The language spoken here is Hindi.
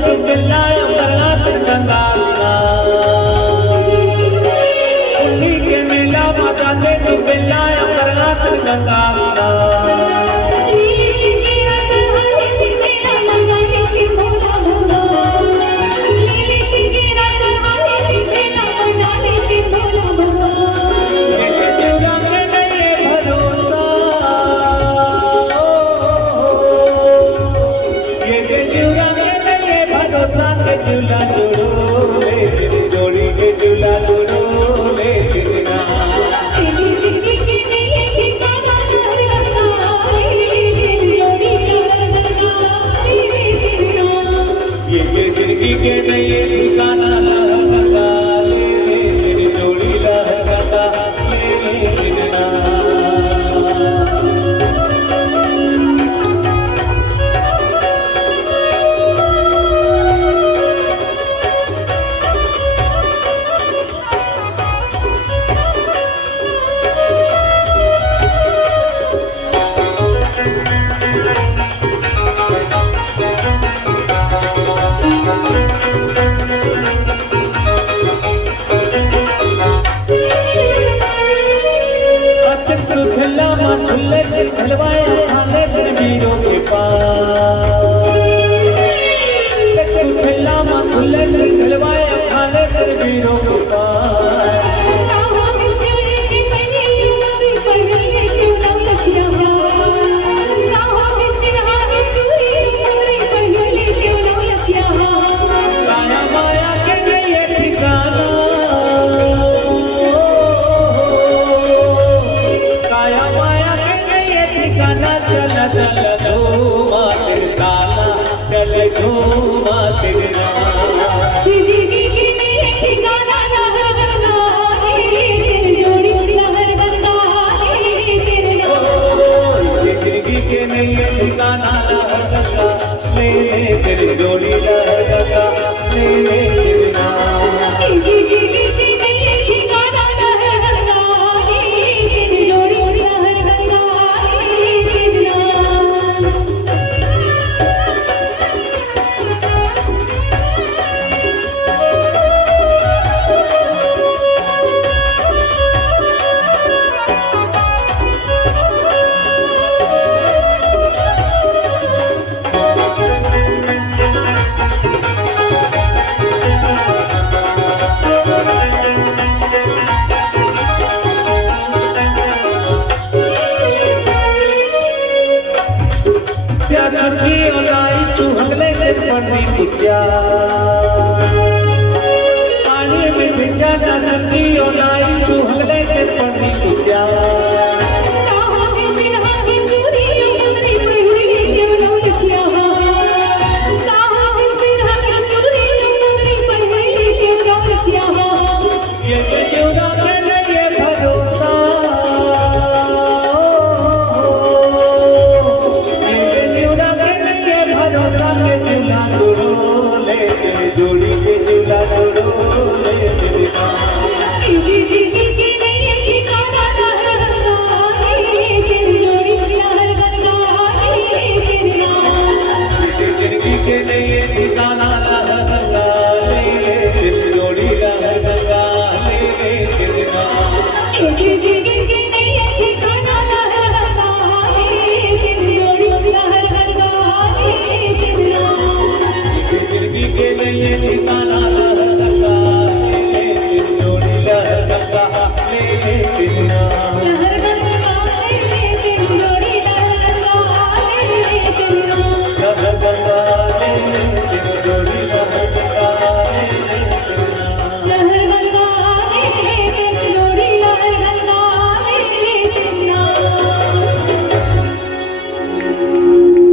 तू बिल्ला करना तू गंगा उन्हीं के मेला मजा दे तू बिल्ला करना तू गंगा झूला जोड़ो ले तेरी जोड़ी के झूला जोड़ो ले तेरी ना तेरी जिंदगी के लिए ठिकाना लगा तेरी जोड़ी लगा ये जिंदगी के लिए ठिकाना लगा ले तेरी जोड़ी लगा ले तेरी ना झूले के खलवाए खाने के वीरों के पास झूला माँ झूले के खलवाए खाने के वीरों के पास तेरी जोड़ी लगा ले तेरी ना पानी में भिजा नदी और लाई चूहले के पड़ी कुसिया जोड़ी के झूला जोड़ो